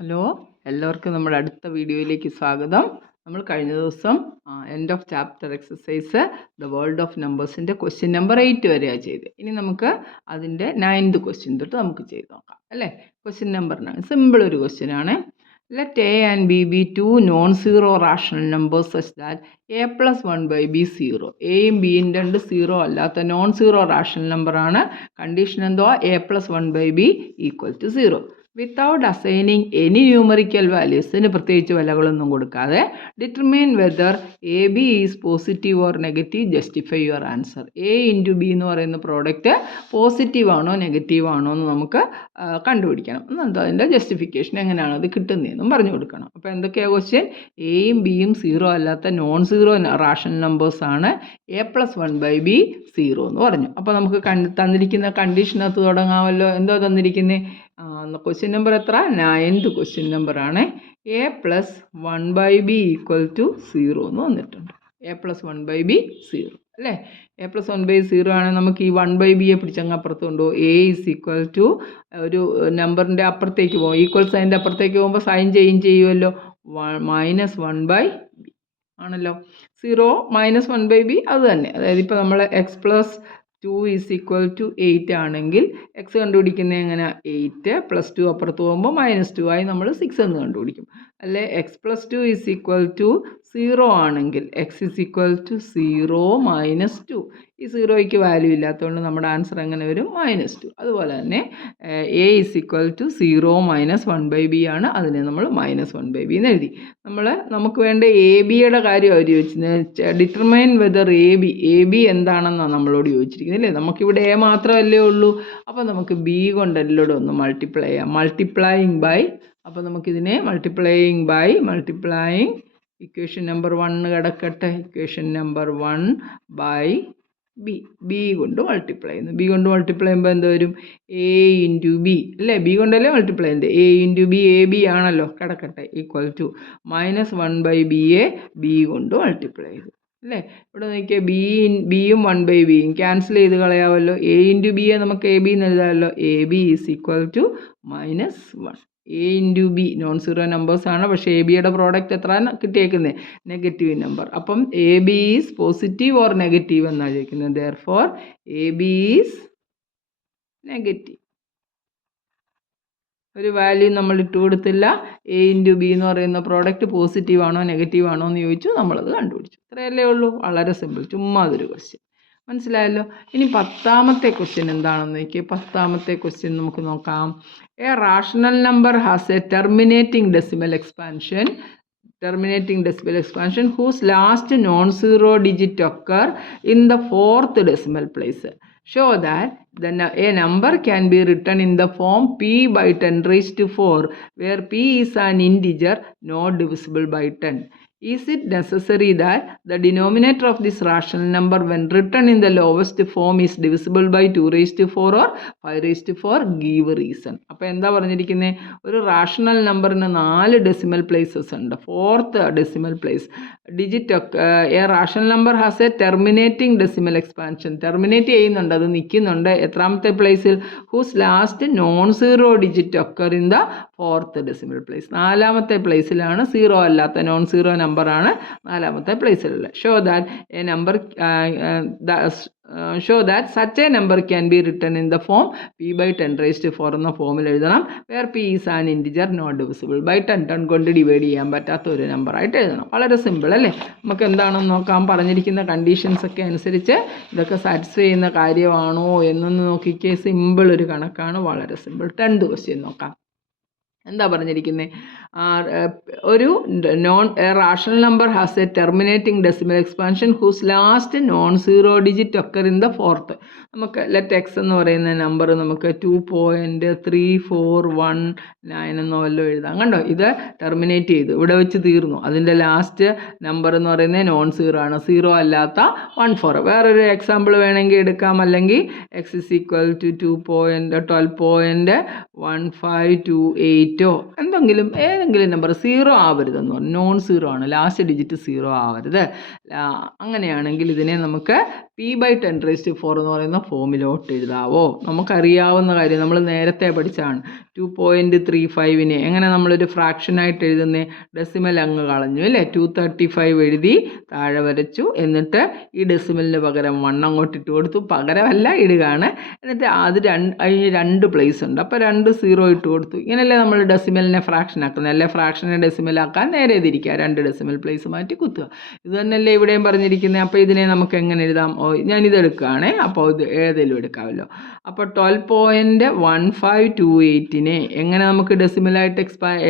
Hello, എല്ലാവർക്കും നമ്മുടെ അടുത്ത വീഡിയോയിലേക്ക് സ്വാഗതം. നമ്മൾ കഴിഞ്ഞ ദിവസം end of chapter exercise the world of നമ്പേഴ്സിൻ്റെ ക്വസ്റ്റ്യൻ നമ്പർ 8 വരെയാണ് ചെയ്ത്. ഇനി നമുക്ക് അതിൻ്റെ 9th ക്വസ്റ്റ്യൻ തൊട്ട് നമുക്ക് ചെയ്ത് നോക്കാം അല്ലേ. ക്വസ്റ്റ്യൻ നമ്പർ 9 സിമ്പിൾ ഒരു ക്വസ്റ്റ്യൻ ആണ്. Let a and b be two non zero rational numbers such that a plus 1/b 0. എയും ബിയും രണ്ട് സീറോ അല്ലാത്ത നോൺ സീറോ റാഷണൽ നമ്പറാണ്. കണ്ടീഷൻ എന്തോ a plus 1/b equal to 0. Without assigning any numerical വാല്യൂസിന് പ്രത്യേകിച്ച് വിലകളൊന്നും കൊടുക്കാതെ determine whether a b is positive or negative, justify your answer. A into b എന്ന് പറയുന്ന പ്രോഡക്റ്റ് പോസിറ്റീവ് ആണോ നെഗറ്റീവ് ആണോ എന്ന് നമുക്ക് കണ്ടുപിടിക്കണം. എന്നെന്താ അതിൻ്റെ ജസ്റ്റിഫിക്കേഷൻ എങ്ങനെയാണ് അത് കിട്ടുന്നതെന്നും പറഞ്ഞു കൊടുക്കണം. അപ്പോൾ എന്തൊക്കെയാണ് ക്വസ്റ്റ്യൻ? എയും ബിയും സീറോ അല്ലാത്ത നോൺ സീറോ റാഷണൽ നമ്പേഴ്സാണ്. എ പ്ലസ് 1/b 0 എന്ന് പറഞ്ഞു. അപ്പോൾ നമുക്ക് തന്നിരിക്കുന്ന കണ്ടീഷനകത്ത് തുടങ്ങാമല്ലോ. എന്തോ തന്നിരിക്കുന്നത്? ക്വസ്റ്റ്യൻ നമ്പർ എത്ര? 9th ക്വസ്റ്റ്യൻ നമ്പറാണ്. A plus 1/b equal to 0 എന്ന് വന്നിട്ടുണ്ട്. എ പ്ലസ് 1/b 0 അല്ലേ. എ പ്ലസ് 1/0 ആണ്. നമുക്ക് ഈ 1/bയെ പിടിച്ചങ്ങ് അപ്പുറത്ത് കൊണ്ടുപോകും. എ ഈസ് ഈക്വൽ ടു ഒരു നമ്പറിൻ്റെ അപ്പുറത്തേക്ക് പോകും. ഈക്വൽ സൈൻ്റെ അപ്പുറത്തേക്ക് പോകുമ്പോൾ സൈൻ ചേഞ്ച് ചെയ്യുമല്ലോ. -1/b ആണല്ലോ. 0 - 1/b അത് തന്നെ. അതായത് ഇപ്പോൾ നമ്മൾ x plus 2 is equal to 8 ആണെങ്കിൽ എക്സ് കണ്ടുപിടിക്കുന്നത് എങ്ങനെ? 8 + 2 അപ്പുറത്ത് പോകുമ്പോൾ -2 ആയി നമ്മൾ 6 എന്ന് കണ്ടുപിടിക്കും. അല്ലെ x plus 2 is equal to 0 ആണെങ്കിൽ എക്സ് ഈസ് ഈക്വൽ ടു 0 - 2. ഈ 0യ്ക്ക് വാല്യൂ ഇല്ലാത്തതുകൊണ്ട് നമ്മുടെ ആൻസർ എങ്ങനെ വരും? -2. അതുപോലെ തന്നെ A is equal to 0 - 1/b ആണ്. അതിനെ നമ്മൾ -1/b എന്ന് എഴുതി. നമുക്ക് വേണ്ട എ ബിയുടെ കാര്യം അവർ ചോദിച്ചത്. ഡിറ്റർമൈൻ വെദർ എ ബി എന്താണെന്നാണ് നമ്മളോട് ചോദിച്ചിരിക്കുന്നത് അല്ലേ. നമുക്കിവിടെ എ മാത്രമല്ലേ ഉള്ളൂ. അപ്പോൾ നമുക്ക് ബി കൊണ്ട് എല്ലാം ഒന്ന് മൾട്ടിപ്ലൈ ചെയ്യാം. Multiplying by. അപ്പോൾ നമുക്കിതിനെ മൾട്ടിപ്ലൈയിങ് ഇക്വേഷൻ നമ്പർ 1 കിടക്കട്ടെ. ഇക്വേഷൻ നമ്പർ 1 ബൈ ബി കൊണ്ട് മൾട്ടിപ്ലൈ ചെയ്യുന്നു. ബി കൊണ്ട് മൾട്ടിപ്ലൈ ചെയ്യുമ്പോൾ എന്ത് വരും? എ ഇൻറ്റു ബി അല്ലേ. ബി കൊണ്ടല്ലേ മൾട്ടിപ്ലൈ ചെയ്യുന്നത്. A into B A B ആണല്ലോ. കിടക്കട്ടെ. ഈക്വൽ ടു -1/bയെ ബി കൊണ്ട് മൾട്ടിപ്ലൈ ചെയ്തു അല്ലേ. ഇവിടെ നോക്കിയാൽ ബിയും 1/bയും ക്യാൻസൽ ചെയ്ത് കളയാമല്ലോ. എ ഇൻറ്റു ബിയെ നമുക്ക് എ ബി എന്ന് എഴുതാമല്ലോ. A b is equal to -1. A into b non zero നമ്പേഴ്സാണ്. പക്ഷേ എ ബിയുടെ പ്രോഡക്റ്റ് എത്ര കിട്ടിയേക്കുന്നത്? Negative number. അപ്പം a b is positive or negative എന്നാണ് ചോദിക്കുന്നത്. Therefore a b is negative. ഒരു വാല്യൂ നമ്മൾ ഇട്ട് കൊടുത്തില്ല. എ ഇൻറ്റു ബി എന്ന് പറയുന്ന പ്രോഡക്റ്റ് പോസിറ്റീവ് ആണോ നെഗറ്റീവ് ആണോ എന്ന് ചോദിച്ചു. നമ്മളത് കണ്ടുപിടിച്ചു. ഇത്രയല്ലേ ഉള്ളൂ. വളരെ സിമ്പിൾ. ചുമ്മാ അതൊരു ക്വസ്റ്റ്യൻ. മനസ്സിലായല്ലോ. ഇനി 10ാമത്തെ ക്വസ്റ്റ്യൻ എന്താണെന്ന് നോക്കിയേ. 10ാമത്തെ ക്വസ്റ്റ്യൻ നമുക്ക് നോക്കാം. A rational number has a terminating decimal expansion whose last non-zero digit occur in the 4th decimal place. Show that a number can be written in the form p/10⁴, where p is an integer not divisible by 10. Is it necessary that the denominator of this rational number when written in the lowest form is divisible by 2⁴ or 5⁴? Give reason. അപ്പോൾ എന്താ പറഞ്ഞിരിക്കുന്നത്? ഒരു rational നമ്പറിന് 4 decimal places ഉണ്ട്. 4th decimal place digit a rational number has a terminating decimal expansion. Terminate ചെയ്യുന്നുണ്ട്, അത് നിൽക്കുന്നുണ്ട്. എത്രാമത്തെ പ്ലേസിൽ? Whose last non zero digit occur in the 4th decimal place. 4ാമത്തെ പ്ലേസിലാണ്. സീറോ അല്ലാത്ത നോൺ സീറോ നമ്പറാണ് 4ാമത്തെ പ്ലേസിലുള്ളത്. Show that such a number can be written in the form p/10⁴ എന്ന ഫോമിൽ എഴുതണം. Where p is an integer not divisible by 10. 10 കൊണ്ട് ഡിവൈഡ് ചെയ്യാൻ പറ്റാത്ത ഒരു നമ്പറായിട്ട് എഴുതണം. വളരെ സിമ്പിൾ അല്ലേ. നമുക്ക് എന്താണെന്ന് നോക്കാം. പറഞ്ഞിരിക്കുന്ന കണ്ടീഷൻസ് ഒക്കെ അനുസരിച്ച് ഇതൊക്കെ സാറ്റിസ്ഫൈ ചെയ്യുന്ന കാര്യമാണോ എന്നൊന്ന് നോക്കിക്കേ. സിമ്പിൾ ഒരു കണക്കാണ്. വളരെ സിമ്പിൾ. 10th ക്വസ്റ്റ്യൻ നോക്കാം. എന്താ പറഞ്ഞിരിക്കുന്നത്? ഒരു rational number has a terminating decimal expansion whose last non zero digit occur in the 4th. നമുക്ക് ലെറ്റ് എക്സ് എന്ന് പറയുന്ന നമ്പർ നമുക്ക് 2.3419 എന്നോ വല്ലതും എഴുതാം. കണ്ടോ, ഇത് ടെർമിനേറ്റ് ചെയ്തു, ഇവിടെ വെച്ച് തീർന്നു. അതിൻ്റെ ലാസ്റ്റ് നമ്പർ എന്ന് പറയുന്നത് നോൺ സീറോ ആണ്, സീറോ അല്ലാത്ത 14. വേറൊരു എക്സാമ്പിൾ വേണമെങ്കിൽ എടുക്കാം. അല്ലെങ്കിൽ എക്സ് ഇസ് ഈക്വൽ ടു 2.12.1528 8ഓ ഏതെങ്കിലും നമ്പർ 0 ആവരുതെന്ന് പറഞ്ഞു. നോൺ സീറോ ആണ്, ലാസ്റ്റ് ഡിജിറ്റ് 0 ആവരുത്. അങ്ങനെയാണെങ്കിൽ ഇതിനെ നമുക്ക് p/10⁴ എന്ന് പറയുന്ന ഫോമിലോട്ട് എഴുതാവോ? നമുക്കറിയാവുന്ന കാര്യം, നമ്മൾ നേരത്തെ പഠിച്ചാണ്. 2.35നെ എങ്ങനെ നമ്മളൊരു ഫ്രാക്ഷനായിട്ട് എഴുതുന്നേ? ഡെസിമൽ അങ്ങ് കളഞ്ഞു അല്ലേ? 235 എഴുതി താഴെ വരച്ചു. എന്നിട്ട് ഈ ഡെസിമലിന് പകരം 1 അങ്ങോട്ട് ഇട്ട് കൊടുത്തു. പകരമല്ല, ഇടുകയാണ്. എന്നിട്ട് അത് അതിന് 2 പ്ലേസ് ഉണ്ട്, അപ്പോൾ 2 0 ഇട്ട് കൊടുത്തു. ഇങ്ങനെയല്ലേ നമ്മൾ ഡെസിമലിനെ ഫ്രാക്ഷൻ ആക്കുന്നത്? അല്ലെ ഫ്രാക്ഷനെ ഡെസിമലാക്കാൻ നേരെ തിരിക്കുക, 2 ഡെസിമൽ പ്ലേസ് മാറ്റി കുത്തുക. ഇത് തന്നെയല്ലേ ഇവിടെയും പറഞ്ഞിരിക്കുന്നത്. അപ്പോൾ ഇതിനെ നമുക്ക് എങ്ങനെ എഴുതാം? ഞാനിതെടുക്കുകയാണേ, അപ്പോൾ ഇത് ഏതെങ്കിലും എടുക്കാമല്ലോ. അപ്പോൾ 12.1528നെ എങ്ങനെ നമുക്ക് ഡെസിമലായിട്ട്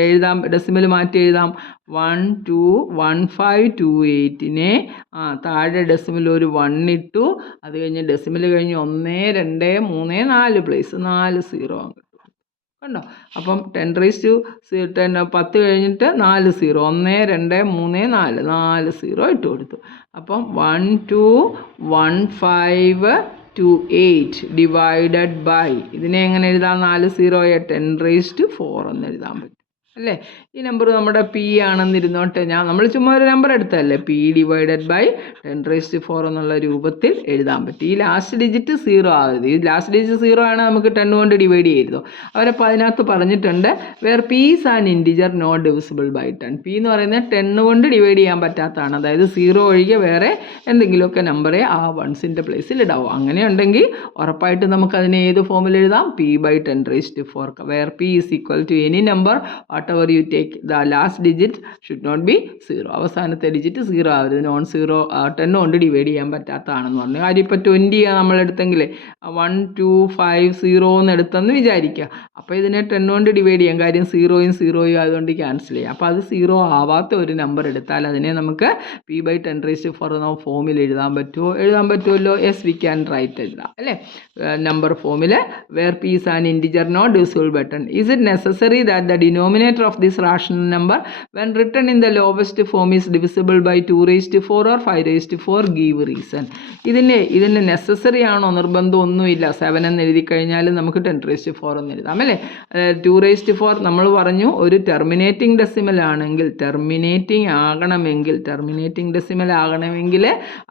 എഴുതാം? ഡെസിമൽ മാറ്റി എഴുതാം. 121528നെ താഴെ ഡെസിമൽ ഒരു 1 ഇട്ടു. അത് കഴിഞ്ഞ് ഡെസിമൽ കഴിഞ്ഞ് 1 2 3 4 പ്ലേസ് 4 0 അങ്ങ് കണ്ടോ? അപ്പം 10 കഴിഞ്ഞിട്ട് 4 0, 1 2 3 4 4 0 ഇട്ട് കൊടുത്തു. അപ്പം 121528 ഡിവൈഡഡ് ബൈ, ഇതിനെ എങ്ങനെ എഴുതാം? 4 0യെ 10⁴ എന്ന് എഴുതാൻ പറ്റും അല്ലേ? ഈ നമ്പർ നമ്മുടെ പി ആണെന്നിരുന്നോട്ടെ, നമ്മൾ ചുമ്മാ ഒരു നമ്പർ എടുത്തല്ലേ. p/10⁴ എന്നുള്ള രൂപത്തിൽ എഴുതാൻ പറ്റും. ഈ ലാസ്റ്റ് ഡിജിറ്റ് 0 ആവരുത്. ഈ ലാസ്റ്റ് ഡിജിറ്റ് 0 ആണ്, നമുക്ക് 10 കൊണ്ട് ഡിവൈഡ് ചെയ്യരുതോ. അവരപ്പോൾ അതിനകത്ത് പറഞ്ഞിട്ടുണ്ട്, where p is an integer not divisible by 10. p എന്ന് പറയുന്നത് 10 കൊണ്ട് ഡിവൈഡ് ചെയ്യാൻ പറ്റാത്തതാണ്. അതായത് 0 ഒഴികെ വേറെ എന്തെങ്കിലുമൊക്കെ നമ്പറെ ആ വൺസിൻ്റെ പ്ലേസിൽ ഇടാവും. അങ്ങനെയുണ്ടെങ്കിൽ ഉറപ്പായിട്ട് നമുക്കതിനെ ഏത് ഫോമിൽ എഴുതാം? p/10⁴. Where p is equal to any number whatever you take, the last digit should not be 0. അവസാനത്തെ ഡിജിറ്റ് 0 ആവരുത്. നോൺ സീറോ 10 കൊണ്ട് ഡിവൈഡ് ചെയ്യാൻ പറ്റാത്തതാണെന്ന് പറഞ്ഞു. കാര്യം ഇപ്പോൾ 20 നമ്മളെടുത്തെങ്കിൽ 1 2 5 0 എന്ന് എടുത്തെന്ന് വിചാരിക്കുക. അപ്പോൾ ഇതിനെ 10 കൊണ്ട് ഡിവൈഡ് ചെയ്യാം. കാര്യം 0യും 0യും ആയതുകൊണ്ട് ക്യാൻസൽ ചെയ്യാം. അപ്പോൾ അത് 0 ആവാത്ത ഒരു നമ്പർ എടുത്താൽ അതിനെ നമുക്ക് p/10⁴ എന്ന ഫോമിൽ എഴുതാൻ പറ്റുമല്ലോ. യെസ്, വി ക്യാൻ റൈറ്റ് എഴുതാം അല്ലേ? നമ്പർ ഫോമിൽ where p is an integer not divisible by 10. Is it necessary that the denominator of this rational number when written in the lowest form is divisible by 2⁴ or 5⁴? Give reason. ഇതിന് necessary ആണോ? നിർബന്ധമൊന്നുമില്ല. 7 എന്ന് എഴുതി കഴിഞ്ഞാൽ നമുക്ക് 10⁴ എന്ന് എഴുതാം അല്ലേ? 2⁴ നമ്മൾ പറഞ്ഞു ഒരു ടെർമിനേറ്റിംഗ് ഡെസിമൽ ആണെങ്കിൽ, ടെർമിനേറ്റിംഗ് ഡെസിമൽ ആകണമെങ്കിൽ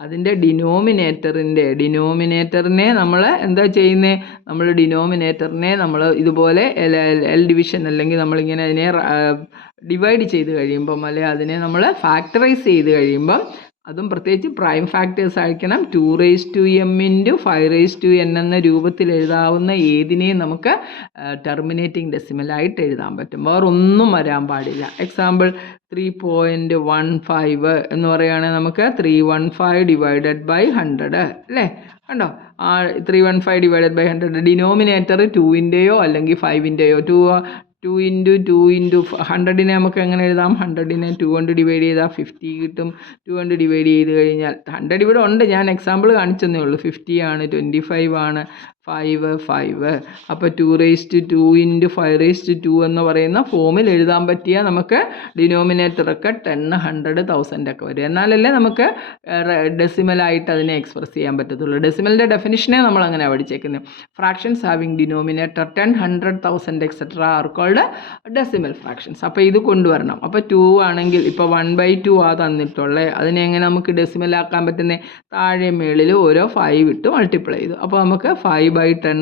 അതിൻ്റെ ഡിനോമിനേറ്ററിനെ നമ്മൾ എന്താ ചെയ്യുന്നത്? നമ്മൾ ഡിനോമിനേറ്ററിനെ നമ്മൾ ഇതുപോലെ എൽ ഡിവിഷൻ, അല്ലെങ്കിൽ നമ്മളിങ്ങനെ അതിനെ ഡിവൈഡ് ചെയ്ത് കഴിയുമ്പം, അല്ലെങ്കിൽ അതിനെ നമ്മൾ ഫാക്ടറൈസ് ചെയ്ത് കഴിയുമ്പം, അതും പ്രത്യേകിച്ച് പ്രൈം ഫാക്ടേഴ്സ് ആയിരിക്കണം. 2m × 5n എന്ന രൂപത്തിൽ എഴുതാവുന്ന ഏതിനെയും നമുക്ക് ടെർമിനേറ്റിംഗ് ഡെസിമലായിട്ട് എഴുതാൻ പറ്റും. വേറൊന്നും വരാൻ പാടില്ല. എക്സാമ്പിൾ 3.15 എന്ന് പറയുകയാണെങ്കിൽ നമുക്ക് 315 ഡിവൈഡഡ് ബൈ 100 അല്ലേ? കണ്ടോ? 315 ഡിവൈഡഡ് ബൈ 100 ഡിനോമിനേറ്റർ 2ൻ്റെയോ അല്ലെങ്കിൽ 5ൻ്റെയോ 2 × 100നെ നമുക്ക് എങ്ങനെ എഴുതാം? 100നെ 2 കൊണ്ട് ഡിവൈഡ് ചെയ്താൽ 50 കിട്ടും. 2 കൊണ്ട് ഡിവൈഡ് ചെയ്ത് കഴിഞ്ഞാൽ 100 ഇവിടെ ഉണ്ട്, ഞാൻ എക്സാമ്പിൾ കാണിച്ചെന്നേ ഉള്ളൂ. 50 ആണ്, 25 ആണ്, 5 അപ്പോൾ 2⁴ × 5⁴ എന്ന് പറയുന്ന ഫോമിൽ എഴുതാൻ പറ്റിയ നമുക്ക് ഡിനോമിനേറ്ററൊക്കെ 10 100 1000 ഒക്കെ വരും. എന്നാലല്ലേ നമുക്ക് ഡെസിമലായിട്ട് അതിനെ എക്സ്പ്രസ് ചെയ്യാൻ പറ്റത്തുള്ളൂ. ഡെസിമലിൻ്റെ ഡെഫിനിഷനെ നമ്മൾ അങ്ങനെ പഠിച്ചേക്കുന്നത്. Fractions having denominator 10 100 1000 etcetera are called decimal fractions. അപ്പോൾ ഇത് കൊണ്ടുവരണം. അപ്പോൾ 2 ആണെങ്കിൽ ഇപ്പോൾ 1/2 തന്നിട്ടുള്ളത്, അതിനെ എങ്ങനെ നമുക്ക് ഡെസിമലാക്കാൻ പറ്റുന്നത്? താഴെ മേളിൽ ഓരോ 5 ഇട്ട് മൾട്ടിപ്ലൈ ചെയ്തു. അപ്പോൾ നമുക്ക് 5/10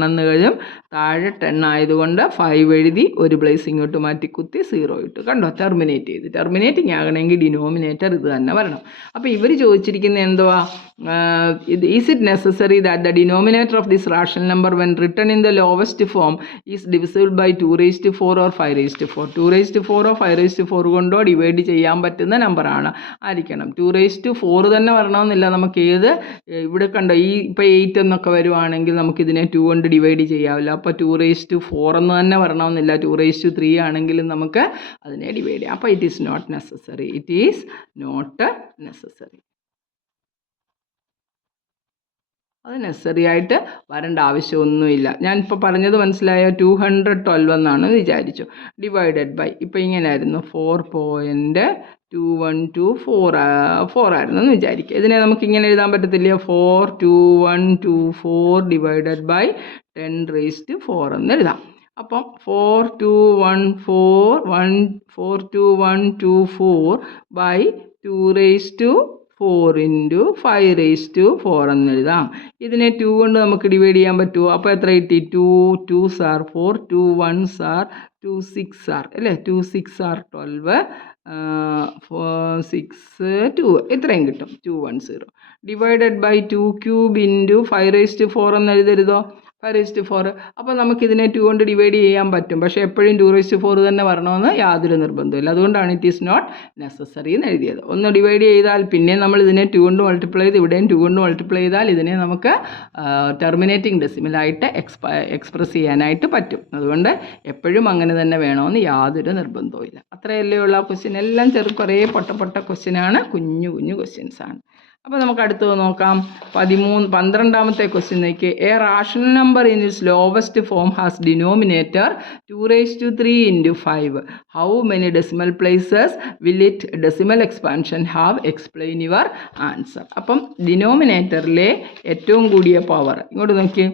എന്ന് കഴിയും. താഴെ 10 ആയതുകൊണ്ട് 5 എഴുതി, ഒരു പ്ലേസ് ഇങ്ങോട്ട് മാറ്റി കുത്തി 0 ഇട്ടു. കണ്ടോ? ടെർമിനേറ്റ് ചെയ്ത്. ടെർമിനേറ്റിംഗ് ആകണമെങ്കിൽ ഡിനോമിനേറ്റർ ഇത് തന്നെ വരണം. അപ്പോൾ ഇവർ ചോദിച്ചിരിക്കുന്നത് എന്തുവാ? Is it necessary that the denominator of this rational number when written in the lowest form is divisible by 2⁴ or 5⁴? 2⁴ 5⁴ കൊണ്ടോ ഡിവൈഡ് ചെയ്യാൻ പറ്റുന്ന നമ്പറാണ് ആയിരിക്കണം. 2⁴ തന്നെ വരണമെന്നില്ല. നമുക്ക് ഏത് ഇവിടെ കണ്ടോ, ഈ ഇപ്പോൾ 8 എന്നൊക്കെ വരുവാണെങ്കിൽ നമുക്കിതിനെ 2 കൊണ്ട് ഡിവൈഡ് ചെയ്യാമല്ലോ. അപ്പോൾ 2⁴ എന്ന് തന്നെ വരണമെന്നില്ല. 2⁵ ആണെങ്കിലും നമുക്ക് അതിനെ ഡിവൈഡ് ചെയ്യാം. അപ്പോൾ ഇറ്റ് ഈസ് നോട്ട് നെസസറി. അത് നെസസറി ആയിട്ട് വരേണ്ട ആവശ്യമൊന്നുമില്ല. ഞാനിപ്പോൾ പറഞ്ഞത് മനസ്സിലായോ? 212 എന്നാണ് വിചാരിച്ചു. ഡിവൈഡഡ് ബൈ ഇപ്പോൾ ഇങ്ങനെയായിരുന്നു 4.2124 ആയിരുന്നു എന്ന് വിചാരിക്കുക. ഇതിനെ നമുക്കിങ്ങനെ എഴുതാൻ പറ്റത്തില്ല. 42124 ഡിവൈഡഡ് ബൈ 10⁴ എന്ന് എഴുതാം. അപ്പം 42124 ബൈ 2⁴ ഇൻറ്റു 5⁴ എന്ന് എഴുതാം. ഇതിനെ 2 കൊണ്ട് നമുക്ക് ഡിവൈഡ് ചെയ്യാൻ പറ്റുമോ? അപ്പോൾ എത്ര കിട്ടി? 2 2s are 4, 2 1s are 2 6 are അല്ലേ, 2 6 are 12, 6 2 ഇത്രയും കിട്ടും. 210 ഡിവൈഡഡ് ബൈ 2³ ഇൻറ്റു 5⁴ എന്ന് എഴുതരുതോ? 5⁴. അപ്പോൾ നമുക്കിതിനെ 2 കൊണ്ട് ഡിവൈഡ് ചെയ്യാൻ പറ്റും. പക്ഷേ എപ്പോഴും 2⁴ തന്നെ വരണമെന്ന് യാതൊരു നിർബന്ധമില്ല. അതുകൊണ്ടാണ് ഇറ്റ് ഈസ് നോട്ട് നെസസറി എന്ന് എഴുതിയത്. ഒന്ന് ഡിവൈഡ് ചെയ്താൽ പിന്നെ നമ്മൾ ഇതിനെ 2 കൊണ്ട് മൾട്ടിപ്ലൈ ചെയ്ത് ഇവിടെയും 2 കൊണ്ട് മൾട്ടിപ്ലൈ ചെയ്താൽ ഇതിനെ നമുക്ക് ടെർമിനേറ്റിംഗ് ഡെസിമലായിട്ട് എക്സ്പ്രസ് ചെയ്യാനായിട്ട് പറ്റും. അതുകൊണ്ട് എപ്പോഴും അങ്ങനെ തന്നെ വേണമെന്ന് യാതൊരു നിർബന്ധവും ഇല്ല. അത്രയല്ലേ ഉള്ള ക്വസ്റ്റ്യൻ. എല്ലാം കുറേ പൊട്ട ക്വസ്റ്റ്യനാണ്, കുഞ്ഞു ക്വസ്റ്റ്യൻസാണ്. അപ്പോൾ നമുക്ക് അടുത്തത് നോക്കാം. 12ാമത്തെ ക്വസ്റ്റ്യൻ നോക്കി. A rational number in its lowest form has denominator 2⁵ into 5. How many decimal places will it decimal expansion have? Explain your answer. അപ്പം ഡിനോമിനേറ്ററിലെ ഏറ്റവും കൂടിയ പവർ ഇങ്ങോട്ട് നോക്കി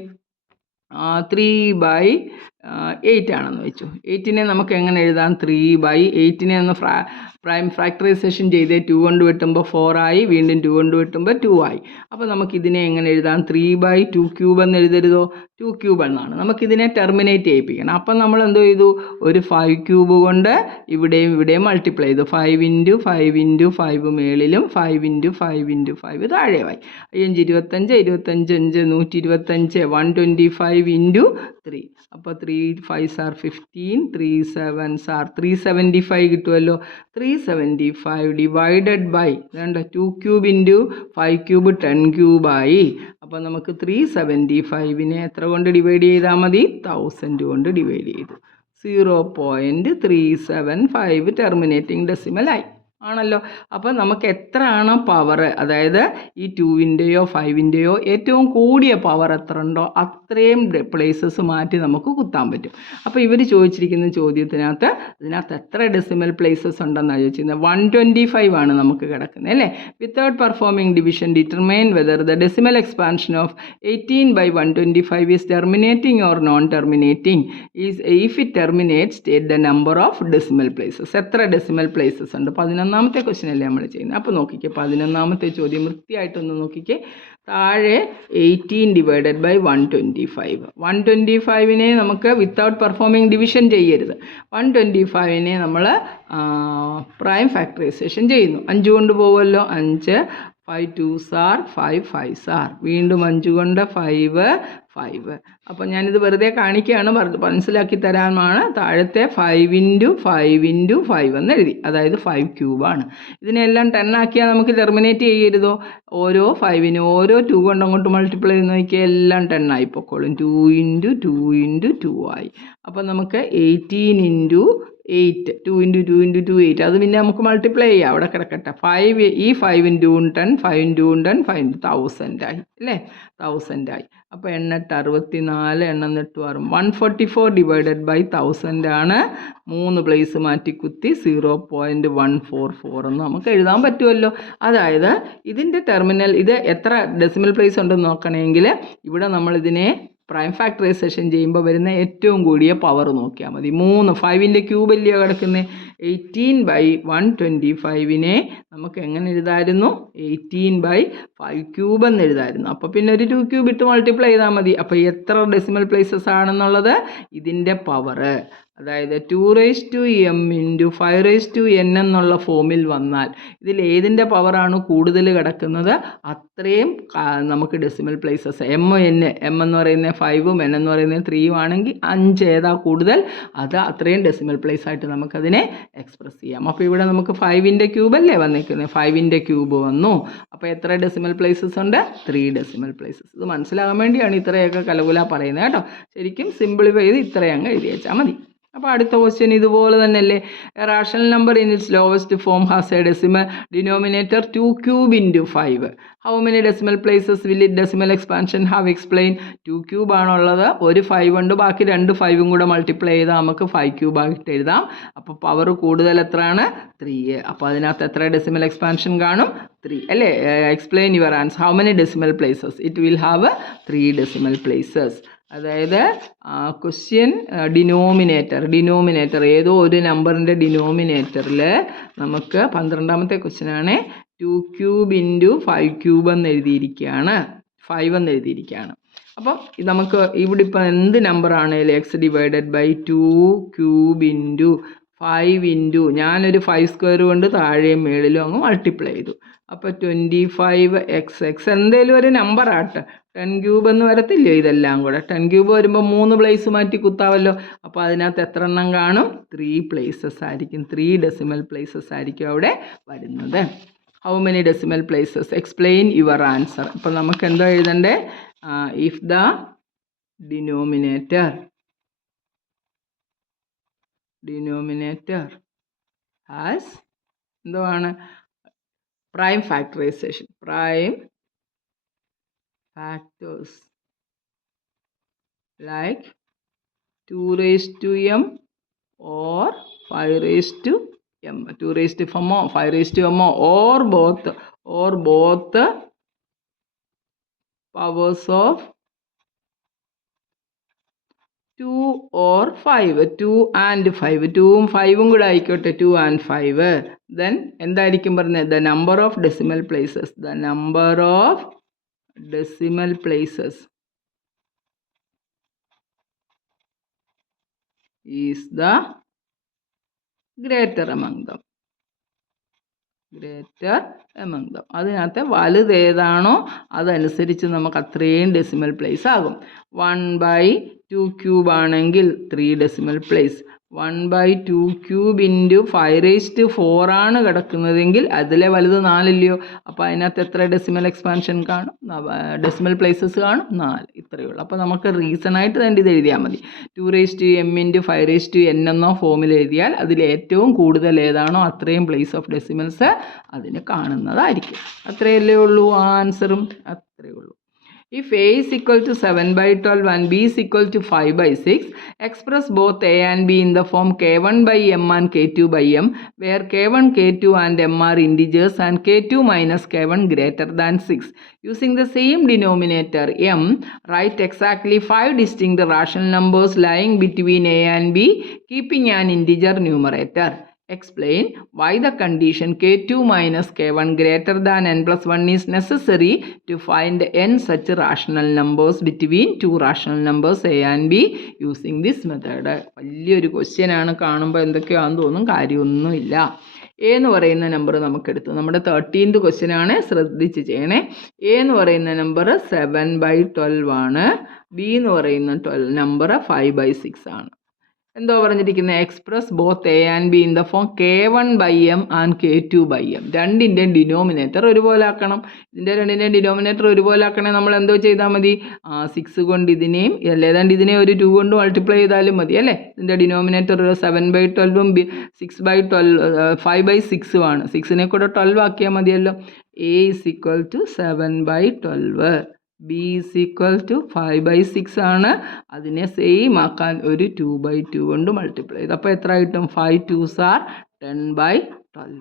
3/8 ആണെന്ന് വെച്ചു. 8നെ നമുക്ക് എങ്ങനെ എഴുതാം? 3/8നെ ഒന്ന് പ്രൈം ഫാക്ടറൈസേഷൻ ചെയ്തേ 2 കൊണ്ട് വെട്ടുമ്പോൾ 4 ആയി, വീണ്ടും 2 കൊണ്ട് വെട്ടുമ്പോൾ 2 ആയി. അപ്പോൾ നമുക്കിതിനെ എങ്ങനെ എഴുതാം? 3/2³ എന്ന് എഴുതരുതോ? 2³ എന്നാണ്. നമുക്കിതിനെ ടെർമിനേറ്റ് ചെയ്യിപ്പിക്കണം. അപ്പം നമ്മൾ എന്തോ ചെയ്തു? ഒരു 5³ കൊണ്ട് ഇവിടെയും മൾട്ടിപ്ലൈ ചെയ്തു. 5 × 5 × 5 മേളിലും 5 × 5 × 5 താഴെയായി. 5 25 25 125 125 × 3. അപ്പോൾ 3 5s are 15, 3 7s are 375 കിട്ടുമല്ലോ. 375 ഡിവൈഡഡ് ബൈ 2³ ഇൻറ്റു 5³ 10³ ആയി. അപ്പോൾ നമുക്ക് 375നെ എത്ര കൊണ്ട് ഡിവൈഡ് ചെയ്താൽ മതി? 1000 കൊണ്ട് ഡിവൈഡ് ചെയ്തു. 0.375 ടെർമിനേറ്റിംഗ് ഡെസിമലായി ആണല്ലോ. അപ്പോൾ നമുക്ക് എത്രയാണോ പവർ, അതായത് ഈ 2ൻ്റെയോ 5ൻ്റെയോ ഏറ്റവും കൂടിയ പവർ എത്ര ഉണ്ടോ അത്രയും പ്ലേസസ് മാറ്റി നമുക്ക് കുത്താൻ പറ്റും. അപ്പോൾ ഇവർ ചോദിച്ചിരിക്കുന്ന ചോദ്യത്തിനകത്ത് ഇതിനകത്ത് എത്ര ഡെസിമൽ പ്ലേസസ് ഉണ്ടെന്നാണ് ചോദിച്ചിരുന്നത്. 125 ആണ് നമുക്ക് കിടക്കുന്നത് അല്ലേ. Without performing division determine whether the decimal expansion of 18/125 is terminating or non terminating. If it terminate state the number of decimal places. എത്ര ഡെസിമൽ പ്ലേസസ് ഉണ്ട്? 11ാമത്തെ ക്വസ്റ്റ്യൻ അല്ലേ നമ്മൾ ചെയ്യുന്നത്. അപ്പോൾ നോക്കിക്കേ 11ാമത്തെ ചോദ്യം വൃത്തിയായിട്ടൊന്ന് നോക്കിക്കേ. താഴെ 18 ഡിവൈഡഡ് ബൈ 125. 125നെ നമുക്ക് വിത്തൗട്ട് പെർഫോമിംഗ് ഡിവിഷൻ ചെയ്യരുത്. 125നെ നമ്മൾ പ്രൈം ഫാക്ടറൈസേഷൻ ചെയ്യുന്നു. 5 കൊണ്ട് പോകുമല്ലോ. 5 5 2s are 5 5s are. വീണ്ടും 5 കൊണ്ട് 5 5. അപ്പോൾ ഞാനിത് വെറുതെ കാണിക്കുകയാണ്, മനസ്സിലാക്കി തരാനാണ്. താഴത്തെ 5 × 5 × 5 എന്ന് എഴുതി, അതായത് 5³ ആണ്. ഇതിനെല്ലാം 10 ആക്കിയാൽ നമുക്ക് ടെർമിനേറ്റ് ചെയ്യരുതോ? ഓരോ 5നും ഓരോ 2 കൊണ്ട് അങ്ങോട്ട് മൾട്ടിപ്ലൈ ചെയ്ത് നോക്കിയാൽ എല്ലാം 10 ആയി പൊക്കോളും. 2 × 2 × 2 ആയി. അപ്പോൾ നമുക്ക് 18 × 8 2 × 2 × 2 8. അത് പിന്നെ നമുക്ക് മൾട്ടിപ്ലൈ ചെയ്യാം, അവിടെ കിടക്കട്ടെ. 5 ഈ 5 × 10 5 × 10 5 1000 ആയി അല്ലേ. 1000 ആയി. അപ്പോൾ 64 144 ഡിവൈഡഡ് ബൈ 1000 ആണ്. 3 പ്ലേസ് മാറ്റി കുത്തി 0.144 എന്ന് നമുക്ക് എഴുതാൻ പറ്റുമല്ലോ. അതായത് ഇതിൻ്റെ ടെർമിനൽ ഇത് എത്ര ഡെസിമൽ പ്ലേസ് ഉണ്ടെന്ന് നോക്കണമെങ്കിൽ ഇവിടെ നമ്മളിതിനെ പ്രൈം ഫാക്ടറൈസേഷൻ ചെയ്യുമ്പോൾ വരുന്ന ഏറ്റവും കൂടിയ പവർ നോക്കിയാൽ മതി. 3 5ൻ്റെ ക്യൂബ് അല്ലയോ കിടക്കുന്നത്. 18/125നെ നമുക്ക് എങ്ങനെ എഴുതാമായിരുന്നു? 18/5³ എന്ന് എഴുതാമായിരുന്നു. അപ്പോൾ പിന്നെ ഒരു 2³ ഇട്ട് മൾട്ടിപ്ലൈ ചെയ്താൽ മതി. അപ്പോൾ എത്ര ഡെസിമൽ പ്ലേസസ് ആണെന്നുള്ളത് ഇതിൻ്റെ പവർ, അതായത് 2m × 5n എന്നുള്ള ഫോമിൽ വന്നാൽ ഇതിൽ ഏതിൻ്റെ പവറാണ് കൂടുതൽ കിടക്കുന്നത് അത്രയും നമുക്ക് ഡെസിമൽ പ്ലേസസ്. എം എന്ന് പറയുന്നത് 5ഉം n എന്ന് പറയുന്നത് 3ഉം ആണെങ്കിൽ 5 ഏതാ കൂടുതൽ അത് അത്രയും ഡെസിമൽ പ്ലേസ് ആയിട്ട് നമുക്കതിനെ എക്സ്പ്രസ് ചെയ്യാം. അപ്പോൾ ഇവിടെ നമുക്ക് 5ൻ്റെ ക്യൂബ് അല്ലേ വന്നിരിക്കുന്നത്. 5ൻ്റെ ക്യൂബ് വന്നു. അപ്പോൾ എത്ര ഡെസിമൽ പ്ലേസസ് ഉണ്ട്? 3 ഡെസിമൽ പ്ലേസസ്. ഇത് മനസ്സിലാകാൻ വേണ്ടിയാണ് ഇത്രയൊക്കെ കലകുല പറയുന്നത് കേട്ടോ. ശരിക്കും സിംപ്ലിഫൈ ചെയ്ത് ഇത്രയും അങ്ങ് എഴുതി വെച്ചാൽ മതി. അപ്പോൾ അടുത്ത ക്വസ്റ്റ്യൻ ഇതുപോലെ തന്നെയല്ലേ. A rational number in its lowest form has A decimal denominator 2³ × 5. How many decimal places will it decimal expansion have? Explain. 2³ ആണുള്ളത്, ഒരു 5 ഉണ്ട്, ബാക്കി 2 5ഉം കൂടെ മൾട്ടിപ്ലൈ ചെയ്താൽ നമുക്ക് 5³ ആയിട്ട് എഴുതാം. അപ്പോൾ പവർ കൂടുതൽ എത്രയാണ്? 3. അപ്പോൾ അതിനകത്ത് എത്ര ഡെസിമൽ എക്സ്പാൻഷൻ കാണും? 3 അല്ലേ. Explain your answer. How many decimal places? It will have 3 decimal places. അതായത് ക്വസ്റ്റ്യൻ ഡിനോമിനേറ്റർ ഏതോ ഒരു നമ്പറിൻ്റെ ഡിനോമിനേറ്ററിൽ നമുക്ക് 12ാമത്തെ ക്വസ്റ്റ്യനാണ് 2 ക്യൂബ് ഇൻറ്റു 5 ക്യൂബ് എന്ന് എഴുതിയിരിക്കുകയാണ്, 5 എന്ന് എഴുതിയിരിക്കുകയാണ്. അപ്പം നമുക്ക് ഇവിടെ ഇപ്പം എന്ത് നമ്പറാണേലും x divided by 2 cube into 5 into ഞാനൊരു 5 സ്ക്വയർ കൊണ്ട് താഴെയും മേളിലും അങ്ങ് മൾട്ടിപ്ലൈ ചെയ്തു. അപ്പോൾ 25x എന്തേലും ഒരു നമ്പർ ആട്ടെ, 10 ക്യൂബ് എന്ന് വരത്തില്ലേ ഇതെല്ലാം കൂടെ. 10 ക്യൂബ് വരുമ്പോൾ 3 പ്ലേസ് മാറ്റി കുത്താവല്ലോ. അപ്പോൾ അതിനകത്ത് എത്ര എണ്ണം കാണും? 3 പ്ലേസസ് ആയിരിക്കും, 3 ഡെസിമൽ പ്ലേസസ് ആയിരിക്കും അവിടെ വരുന്നത്. How many decimal places? Explain your answer. അപ്പോൾ നമുക്ക് എന്തോ എഴുതണ്ടേ? ഇഫ് ദ ഡിനോമിനേറ്റർ ഹാസ് എന്തുവാണ്? Prime factorisation, prime factors like 2 raised to m or 5 raised to m, 2 raised to m or 5 raised to m or both powers of 2 or 5, 2 and 5, 2ഉം 5ഉം കൂടെ ആയിക്കോട്ടെ, 2 and 5. Then എന്തായിരിക്കും പറഞ്ഞത്? The number of decimal places, the number of decimal places is the greater among them, അതിനകത്ത് വലുതേതാണോ അതനുസരിച്ച് നമുക്ക് അത്രയും decimal place ആകും. 1/2 cube ആണെങ്കിൽ 3 decimal place, 1/2 cube into 5 raised to 4 ആണ് കിടക്കുന്നതെങ്കിൽ അതിലെ വലുത് 4 ഇല്ലയോ? അപ്പോൾ അതിനകത്ത് എത്ര ഡെസിമൽ എക്സ്പാൻഷൻ കാണും? ഡെസിമൽ പ്ലേസസ് കാണും? 4. ഇത്രയേ ഉള്ളൂ. അപ്പോൾ നമുക്ക് റീസണായിട്ട് തന്നെ ഇത് എഴുതിയാൽ മതി. 2 raised to m into 5 raised to n എന്നോ ഫോമിൽ എഴുതിയാൽ അതിൽ ഏറ്റവും കൂടുതൽ ഏതാണോ അത്രയും പ്ലേസ് ഓഫ് ഡെസിമൽസ് അതിന് കാണുന്നതായിരിക്കും. അത്രയല്ലേ ഉള്ളൂ ആൻസറും? അത്രയേ ഉള്ളൂ. If a is equal to 7/12 and b is equal to 5/6, express both a and b in the form k1/m and k2/m, where k1, k2 and m are integers and k2 minus k1 greater than 6. Using the same denominator m, write exactly 5 distinct rational numbers lying between a and b, keeping an integer numerator. Explain why the condition k2 minus k1 greater than n plus 1 is necessary to find n such rational numbers between two rational numbers a and b using this method. വലിയൊരു question ആണ്, കാണുമ്പോൾ എന്തൊക്കെയാണെന്ന് തോന്നും, കാര്യമൊന്നുമില്ല. A എന്ന് പറയുന്ന number നമുക്കെടുത്തു, നമ്മുടെ 13th question ആണ്, ശ്രദ്ധിച്ച് ചെയ്യണേ. എ എന്ന് പറയുന്ന നമ്പർ 7/12 ആണ്, ബി എന്ന് പറയുന്ന നമ്പർ 5/6 ആണ്. എന്തോ പറഞ്ഞിരിക്കുന്നത്? Express both A and be in the form k1/m and k2/m. രണ്ടിൻ്റെയും ഡിനോമിനേറ്റർ ഒരുപോലെ ആക്കണം. ഇതിൻ്റെ രണ്ടിൻ്റെയും ഡിനോമിനേറ്റർ ഒരുപോലെ ആക്കണേ നമ്മൾ എന്തോ ചെയ്താൽ മതി? 6 കൊണ്ട് ഇതിനെയും ഏതാണ്ട് ഇതിനെ ഒരു 2 കൊണ്ട് മൾട്ടിപ്ലൈ ചെയ്താലും മതി അല്ലേ? ഇതിൻ്റെ ഡിനോമിനേറ്റർ 7/12ഉം 6/12 5/6 ആണ്. 6നെ കൂടെ 12 ആക്കിയാൽ മതിയല്ലോ. a is equal to 7/12, b is equal to 5/6 ആണ്. അതിനെ സെയിം ആക്കാൻ ഒരു 2/2 കൊണ്ട് മൾട്ടിപ്ലൈ ചെയ്ത് അപ്പോൾ എത്ര കിട്ടും? 5 2s are 10/12.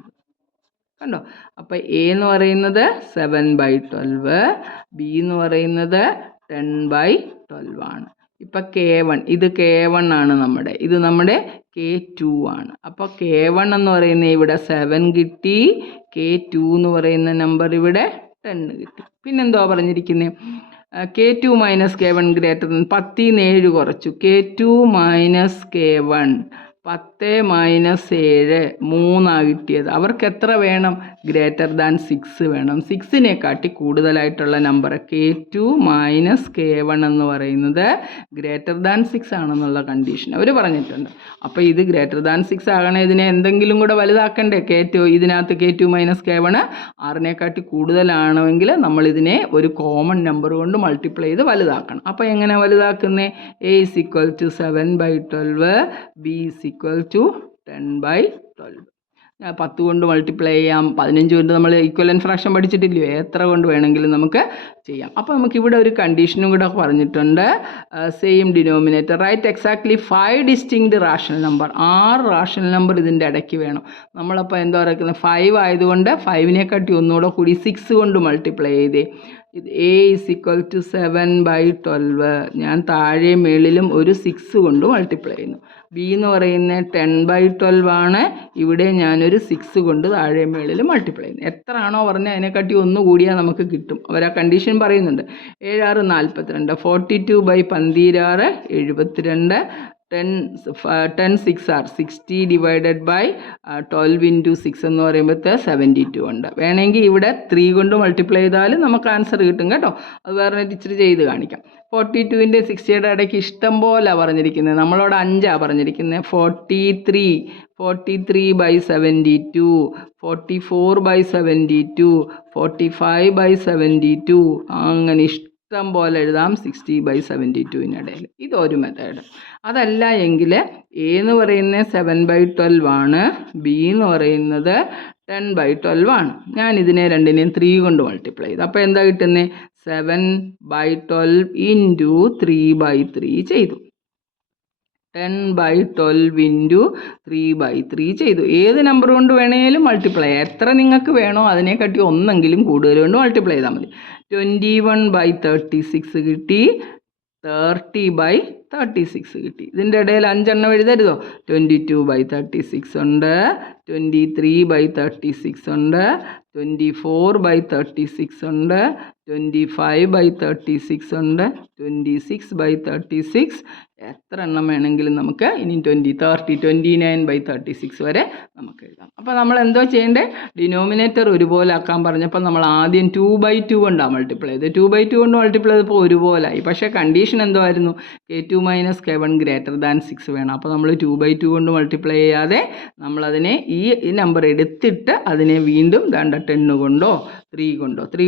കണ്ടോ? അപ്പോൾ എ എന്ന് പറയുന്നത് 7/12, ബി എന്ന് പറയുന്നത് 10/12 ആണ്. ഇപ്പം k1, ഇത് k1 ആണ് നമ്മുടെ, ഇത് നമ്മുടെ k2 ആണ്. അപ്പോൾ k1 എന്ന് പറയുന്നത് ഇവിടെ 7 കിട്ടി, k2 എന്ന് പറയുന്ന നമ്പർ ഇവിടെ 10 കിട്ടി. പിന്നെന്തോ പറഞ്ഞിരിക്കുന്നത്? k2 minus k1 greater than 10 7 കുറച്ചു, k2 മൈനസ് k1 10 മൈനസ് 7 3 കിട്ടിയത്. അവർക്ക് എത്ര വേണം? ഗ്രേറ്റർ ദാൻ 6 വേണം. 6നെക്കാട്ടി കൂടുതലായിട്ടുള്ള നമ്പർ k2 മൈനസ് k1 എന്ന് പറയുന്നത് ഗ്രേറ്റർ ദാൻ 6 ആണെന്നുള്ള കണ്ടീഷൻ അവർ പറഞ്ഞിട്ടുണ്ട്. അപ്പോൾ ഇത് ഗ്രേറ്റർ ദാൻ 6 ആകണേ ഇതിനെ എന്തെങ്കിലും കൂടെ വലുതാക്കണ്ടേ? k2 ഇതിനകത്ത് k2 മൈനസ് k1 6നെക്കാട്ടി കൂടുതലാണെങ്കിൽ നമ്മളിതിനെ ഒരു കോമൺ നമ്പർ കൊണ്ട് മൾട്ടിപ്ലൈ ചെയ്ത് വലുതാക്കണം. അപ്പോൾ എങ്ങനെ വലുതാക്കുന്നത്? a is equal to 7/12, b is equal to 10/12. 10 കൊണ്ട് മൾട്ടിപ്ലൈ ചെയ്യാം, 15 കൊണ്ട് നമ്മൾ ഈക്വലൻറ്റ് ഫ്രാക്ഷൻ പഠിച്ചിട്ടില്ലയോ? എത്ര കൊണ്ട് വേണമെങ്കിലും നമുക്ക് ചെയ്യാം. അപ്പോൾ നമുക്കിവിടെ ഒരു കണ്ടീഷനും കൂടെ പറഞ്ഞിട്ടുണ്ട്. Same denominator, right exactly 5 distinct rational number, 6 rational number ഇതിൻ്റെ ഇടയ്ക്ക് വേണം. നമ്മളപ്പോൾ എന്താ പറയുന്നത്? 5 ആയതുകൊണ്ട് 5നെക്കാട്ടി ഒന്നുകൂടെ കൂടി 6 കൊണ്ട് മൾട്ടിപ്ലൈ ചെയ്തേ. ഇത് എ ഈസ് ഈക്വൽ ടു 7/12. ഞാൻ താഴെ മേളിലും ഒരു 6 കൊണ്ട് മൾട്ടിപ്ലൈ ചെയ്യുന്നു. ബി എന്ന് പറയുന്നത് 10/12 ആണ്. ഇവിടെ ഞാനൊരു 6 കൊണ്ട് താഴെ മേളിൽ മൾട്ടിപ്ലൈ ചെയ്യുന്നു. എത്ര ആണോ പറഞ്ഞാൽ അതിനെക്കാട്ടി ഒന്ന് കൂടിയാൽ നമുക്ക് കിട്ടും. അവർ ആ കണ്ടീഷൻ പറയുന്നുണ്ട്. 7 6 42, 42/12 72, 10 6 are 60 divided by 12 into 6 എന്ന് പറയുമ്പോഴത്തെ 72 ഉണ്ട്. വേണമെങ്കിൽ ഇവിടെ 3 കൊണ്ട് മൾട്ടിപ്ലൈ ചെയ്താൽ നമുക്ക് ആൻസർ കിട്ടും കേട്ടോ. അത് വേറെ ഇച്ചിരി ചെയ്ത് കാണിക്കാം. 42ൻ്റെ 60യുടെ ഇടയ്ക്ക് ഇഷ്ടം പോലെ പറഞ്ഞിരിക്കുന്നത്. നമ്മളോട് 5 പറഞ്ഞിരിക്കുന്നത്. 43/72, 44/72, 45/72, അങ്ങനെ ഇഷ്ടം പോലെ എഴുതാം 60/72 ഇതൊരു മെത്തേഡ്. അതല്ല എങ്കിൽ എ എന്ന് പറയുന്നത് 7/12 ആണ്, ബി എന്ന് പറയുന്നത് 10/12 ആണ്. ഞാൻ ഇതിനെ രണ്ടിനെയും 3 കൊണ്ട് മൾട്ടിപ്ലൈ ചെയ്തു. അപ്പോൾ എന്താ കിട്ടുന്നത്? 7/12 ഇൻറ്റു 3/3 ചെയ്തു. 10/12 ഇൻറ്റു 3/3 ചെയ്തു. ഏത് നമ്പർ കൊണ്ട് വേണേലും മൾട്ടിപ്ലൈ, എത്ര നിങ്ങൾക്ക് വേണോ അതിനെക്കാട്ടി ഒന്നെങ്കിലും കൂടുതൽ കൊണ്ട് മൾട്ടിപ്ലൈ ചെയ്താൽ മതി. 21/36 കിട്ടി, 30/36 കിട്ടി. ഇതിൻ്റെ ഇടയിൽ 5 എഴുതരുതോ? 22/36 ഉണ്ട്, 23/36 ഉണ്ട്, 24/36 ഉണ്ട്, 25/36 ഉണ്ട്, 26/36. എത്ര എണ്ണം വേണമെങ്കിലും നമുക്ക് ഇനി 29/36 വരെ നമുക്ക് എഴുതാം. അപ്പോൾ നമ്മൾ എന്തോ ചെയ്യേണ്ടത്? ഡിനോമിനേറ്റർ ഒരുപോലെ ആക്കാൻ പറഞ്ഞപ്പോൾ നമ്മൾ ആദ്യം 2/2 കൊണ്ടാണ് മൾട്ടിപ്ലൈ ചെയ്ത്. 2/2 കൊണ്ട് മൾട്ടിപ്ലൈ ചെയ്തപ്പോൾ ഒരുപോലായി. പക്ഷേ കണ്ടീഷൻ എന്തോ ആയിരുന്നു? K2 - K1 > 6 വേണം. അപ്പോൾ നമ്മൾ 2/2 കൊണ്ട് മൾട്ടിപ്ലൈ ചെയ്യാതെ നമ്മളതിനെ ഈ നമ്പർ എടുത്തിട്ട് അതിനെ വീണ്ടും 10 കൊണ്ടോ 3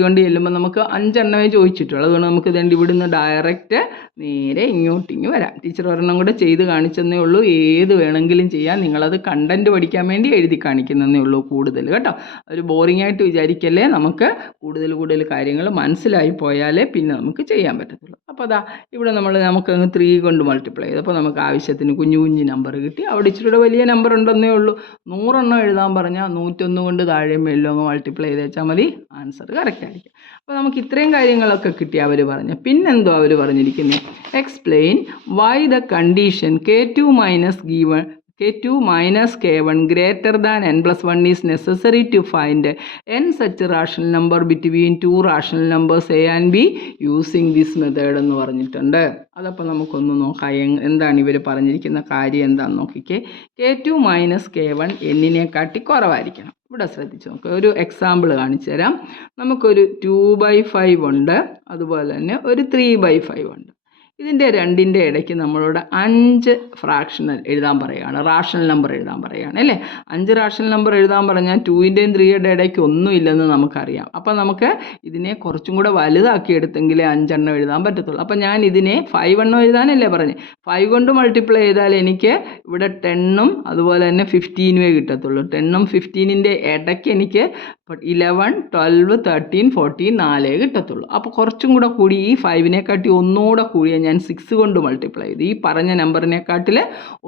കൊണ്ട് ചെല്ലുമ്പോൾ നമുക്ക് 5 ചോദിച്ചിട്ടുള്ളൂ. അതുകൊണ്ട് നമുക്ക് ഇതുകൊണ്ട് ഇവിടുന്ന് ഡയറക്റ്റ് നേരെ ഇങ്ങോട്ടിങ്ങ് വരാം. ടീച്ചർ ഒരെണ്ണം കൂടെ ചെയ്ത് കാണിച്ചെന്നേ ഉള്ളൂ. ഏത് വേണമെങ്കിലും ചെയ്യാം. നിങ്ങളത് കണ്ടൻറ്റ് പഠിക്കാൻ വേണ്ടി എഴുതി കാണിക്കുന്നതേ ഉള്ളൂ കൂടുതൽ കേട്ടോ. ഒരു ബോറിംഗ് ആയിട്ട് വിചാരിക്കല്ലേ. നമുക്ക് കൂടുതൽ കാര്യങ്ങൾ മനസ്സിലായി പോയാലേ പിന്നെ നമുക്ക് ചെയ്യാൻ പറ്റത്തുള്ളൂ. അപ്പോൾ അതാ ഇവിടെ നമുക്കങ്ങ് 3 കൊണ്ട് മൾട്ടിപ്ലൈ ചെയ്തു. അപ്പോൾ നമുക്ക് ആവശ്യത്തിന് കുഞ്ഞു നമ്പർ കിട്ടി. അവിടെ ഇച്ചിരി വലിയ നമ്പർ ഉണ്ടെന്നേ ഉള്ളൂ. 100 എഴുതാൻ പറഞ്ഞാൽ 101 കൊണ്ട് താഴെ മേളിലും അങ്ങ് മൾട്ടിപ്ലൈ ചെയ്ത് വെച്ചാൽ മതി. ആൻസർ കറക്റ്റ് ആയിരിക്കും. അപ്പോൾ നമുക്ക് ഇത്രയും കാര്യങ്ങളൊക്കെ കിട്ടി അവർ പറഞ്ഞു. പിന്നെന്തോ അവർ പറഞ്ഞിരിക്കുന്നത്? Explain why the condition K2 - K1 greater than n+1 is necessary to find n such rational number between two rational numbers a and b using this method എന്ന് പറഞ്ഞിട്ടുണ്ട്. അതപ്പോൾ നമുക്കൊന്ന് നോക്കാം എന്താണ് ഇവർ പറഞ്ഞിരിക്കുന്ന കാര്യം എന്താണെന്ന് നോക്കിക്കേ. K2 - K1 എന്നിനെക്കാട്ടി കുറവായിരിക്കണം. ഇവിടെ ശ്രദ്ധിച്ച് നോക്കുക. ഒരു എക്സാമ്പിൾ കാണിച്ചു തരാം. നമുക്കൊരു 2/5 ഉണ്ട്, അതുപോലെ തന്നെ ഒരു 3/5 ഉണ്ട്. ഇതിൻ്റെ രണ്ടിൻ്റെ ഇടയ്ക്ക് നമ്മളോട് 5 ഫ്രാക്ഷണൽ എഴുതാൻ പറയുകയാണ്, റാഷണൽ നമ്പർ എഴുതാൻ പറയുകയാണ് അല്ലേ. 5 റാഷണൽ നമ്പർ എഴുതാൻ പറഞ്ഞാൽ 2ൻ്റെയും 3യുടെ ഇടയ്ക്ക് ഒന്നുമില്ലെന്ന് നമുക്കറിയാം. അപ്പോൾ നമുക്ക് ഇതിനെ കുറച്ചും കൂടെ വലുതാക്കി എടുത്തെങ്കിലേ 5 എഴുതാൻ പറ്റത്തുള്ളൂ. അപ്പോൾ ഞാൻ ഇതിനെ 5 എഴുതാനല്ലേ പറഞ്ഞത്. 5 കൊണ്ട് മൾട്ടിപ്ലൈ ചെയ്താൽ എനിക്ക് ഇവിടെ 10ഉം അതുപോലെ തന്നെ 15 കിട്ടത്തുള്ളൂ. 10ഉം 15ൻ്റെ ഇടയ്ക്ക് എനിക്ക് 11, 12, 13, 14 4 കിട്ടത്തുള്ളൂ. അപ്പോൾ കുറച്ചും കൂടെ കൂടി ഈ 5നെക്കാട്ടി ഒന്നുകൂടെ കൂടിയ ഞാൻ 6 കൊണ്ട് മൾട്ടിപ്ലൈ ചെയ്തു. ഈ പറഞ്ഞ നമ്പറിനെക്കാട്ടിൽ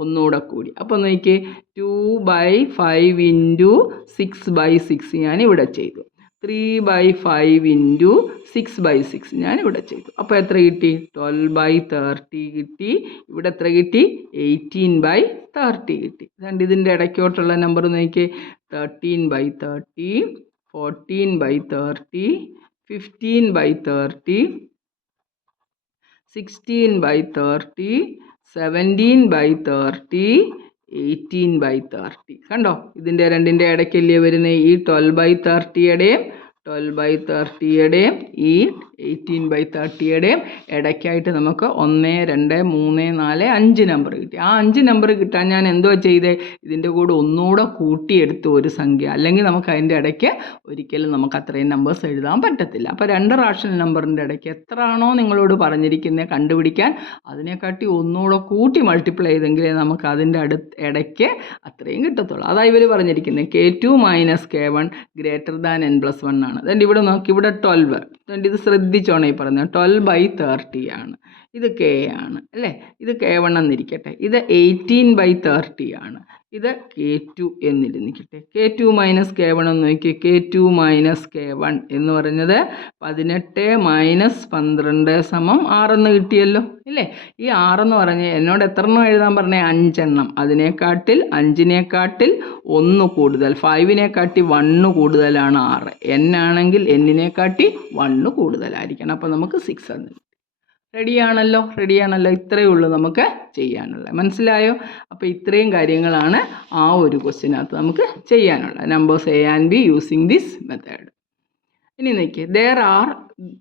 ഒന്നുകൂടെ കൂടി. അപ്പോൾ നോക്കിയേ 2/5 ഇൻറ്റു 6/6 ഞാൻ ഇവിടെ ചെയ്തു. 3/5 ഇൻറ്റു 6/6 ഞാൻ ഇവിടെ ചെയ്തു. അപ്പോൾ എത്ര കിട്ടി? 12/30 കിട്ടി. ഇവിടെ എത്ര കിട്ടി? 18/30 കിട്ടി. ഇതിൻ്റെ ഇടയ്ക്കോട്ടുള്ള നമ്പർ നോക്കിയേ. 13/30, 14/30, 15/30, 16/30, 17/30, 18/30. കണ്ടോ? ഇതിൻ്റെ രണ്ടിൻ്റെ ഇടയ്ക്കല്ലേ വരുന്നത് ഈ 12/30യുടെയും 12/30യുടെയും ഈ 18/30യുടെയും ഇടയ്ക്കായിട്ട് നമുക്ക് 1, 2, 3, 4, 5 നമ്പർ കിട്ടി. ആ 5 നമ്പർ കിട്ടാൻ ഞാൻ എന്തോ ചെയ്തേ? ഇതിൻ്റെ കൂടെ ഒന്നുകൂടെ കൂട്ടിയെടുത്തു ഒരു സംഖ്യ. അല്ലെങ്കിൽ നമുക്ക് അതിൻ്റെ ഇടയ്ക്ക് ഒരിക്കലും നമുക്ക് അത്രയും നമ്പേഴ്സ് എഴുതാൻ പറ്റത്തില്ല. അപ്പോൾ 2 റാഷണൽ നമ്പറിൻ്റെ ഇടയ്ക്ക് എത്ര ആണോ നിങ്ങളോട് പറഞ്ഞിരിക്കുന്നത് കണ്ടുപിടിക്കാൻ, അതിനെക്കാട്ടി ഒന്നുകൂടെ കൂട്ടി മൾട്ടിപ്ലൈ ചെയ്തെങ്കിലേ നമുക്ക് അതിൻ്റെ ഇടയ്ക്ക് അത്രയും കിട്ടത്തുള്ളൂ. അതായത് ഇവർ പറഞ്ഞിരിക്കുന്നത് K2 - K1 greater than n+1 ആണ്. അതുകൊണ്ട് ഇവിടെ നോക്കി, ഇവിടെ 12. അതുകൊണ്ട് ഇത് ശ്രദ്ധിച്ചോണേ ഈ പറഞ്ഞത് 12/30 ആണ്. ഇത് K ആണ് അല്ലേ. ഇത് K1 എന്നിരിക്കട്ടെ. ഇത് 18/30 ആണ്. ഇത് K2 എന്നിരുന്നിക്കട്ടെ. K2 മൈനസ് K1 എന്ന് നോക്കിയേ. K2 മൈനസ് K1 എന്ന് പറഞ്ഞത് 18 മൈനസ് 12 സമം 6 എന്ന് കിട്ടിയല്ലോ ഇല്ലേ? ഈ 6 എന്ന് പറഞ്ഞ് എന്നോട് എത്ര എണ്ണം എഴുതാൻ പറഞ്ഞേ? 5 എണ്ണം. അതിനെക്കാട്ടിൽ 5-നേക്കാട്ടിൽ 1 കൂടുതൽ, 5-നേക്കാട്ടി 1 കൂടുതലാണ് 6. n ആണെങ്കിൽ n-നേക്കാട്ടി 1 കൂടുതലായിരിക്കണം. അപ്പോൾ നമുക്ക് 6 എന്ന്. റെഡിയാണല്ലോ? ഇത്രയേ ഉള്ളൂ നമുക്ക് ചെയ്യാനുള്ളത്. മനസ്സിലായോ? അപ്പോൾ ഇത്രയും കാര്യങ്ങളാണ് ആ ഒരു ക്വസ്റ്റ്യനകത്ത് നമുക്ക് ചെയ്യാനുള്ളത്. Numbers A and B using this method. ഇനി നോക്കിയേ, there are